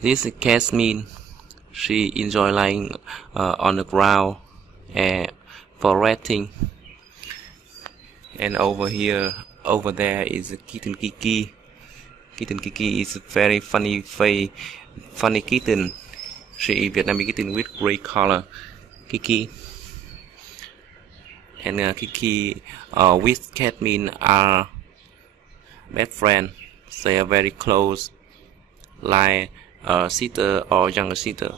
This cat mean she enjoy lying on the ground and for resting. And over there is a kitten Kiki. Kitten Kiki is a very funny kitten. She is Vietnamese kitten with gray color. Kiki and Kiki with cat mean are best friend. They are very close, like a sister or younger sister.